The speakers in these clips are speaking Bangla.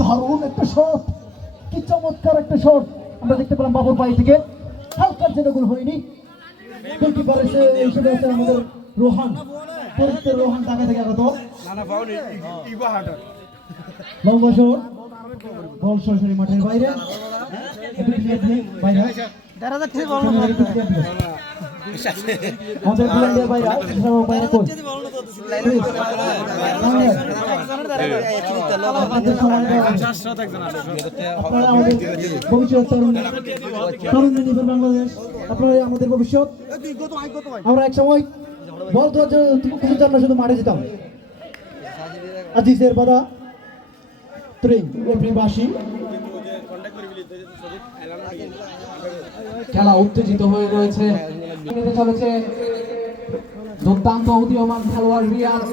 দারুণ একটা শট, কি চমৎকার একটা শট আমরা দেখতে পেলাম বাবুর পাই থেকে। হালকার যেন গোল হয়নি, গোলকিপার হিসেবে আছে আমাদের রোহান, রোহান ঢাকা থেকে আগত। লম্বা শট, বল সরাসরি মাঠের বাইরে, বাইরে আমাদের বুলান্ডিয়া বাইরে বাইরে কোচ ভবিষ্যৎ তরুণ নির্ভর বাংলাদেশ, আপনারা আমাদের ভবিষ্যৎ। আমরা এক সময় বল তো কিছু চান না, শুধু মাঠে যেতাম। আজিজের বাধা 3 এপ্রিল 82। খেলা উত্তেজিত হয়ে রয়েছে, চলেছে দুর্দান্ত উদীয়মান খেলোয়াড় রিয়াজ।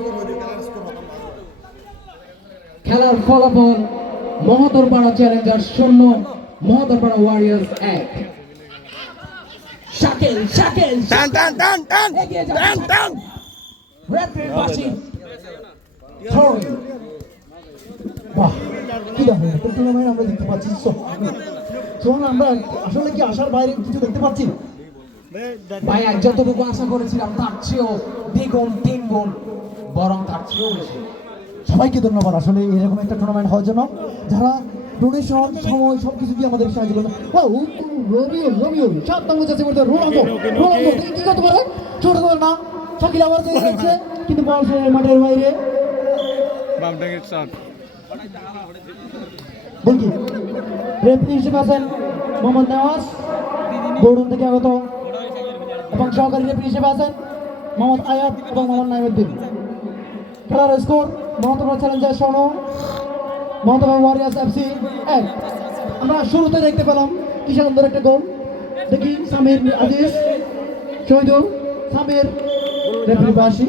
খেলার ফলাফল মহতরপাড়া চ্যালেঞ্জার্স 0, মহতরপাড়া ওয়ারিয়ার্স 1। শাকিল শাকিল টান টান টান টান টান টান রেফারি বাসি থ্রো। বাহ, কি দারুণ টুর্নামেন্ট আমরা দেখতে পাচ্ছি। আমরা আসলে কি আশার বাইরে কিছু দেখতে পাচ্ছি ভাই? যতটুকু আশা করেছিলাম তার চেয়েও দ্বিগুণ তিনগুণ, বরং তার চেয়েও বেশি। সবাইকে ধন্যবাদ আসলে এরকম একটা টুর্নামেন্ট হওয়ার জন্য, যারা ডোনেশন সময় সবকিছু দিয়ে আমাদের সাহায্য করবে। রবিউল 7 নম্বর যাচ্ছে বলতে রোনালদো কি করতে পারে, ছোট করে না শাকিল আবার যাচ্ছে, কিন্তু বল মাঠের বাইরে। বলকি রেফারি হিসেবে আছেন মোহাম্মদ নওয়াজ, বোর্ডন থেকে আগত, এবং সহকারী রেফারি হিসেবে আছেন মোহাম্মদ আয়াত এবং মোহাম্মদ নাইমুদ্দিন। খেলার স্কোর মহতরপাড়া চ্যালেঞ্জার্স 0, মহতরপাড়া ওয়ারিয়ার্স FC 1। আমরা শুরুতে দেখতে পেলাম কি সুন্দর একটা গোল। দেখি সামির আজিজ, শহীদুল, সামির, রেফারি বাসি।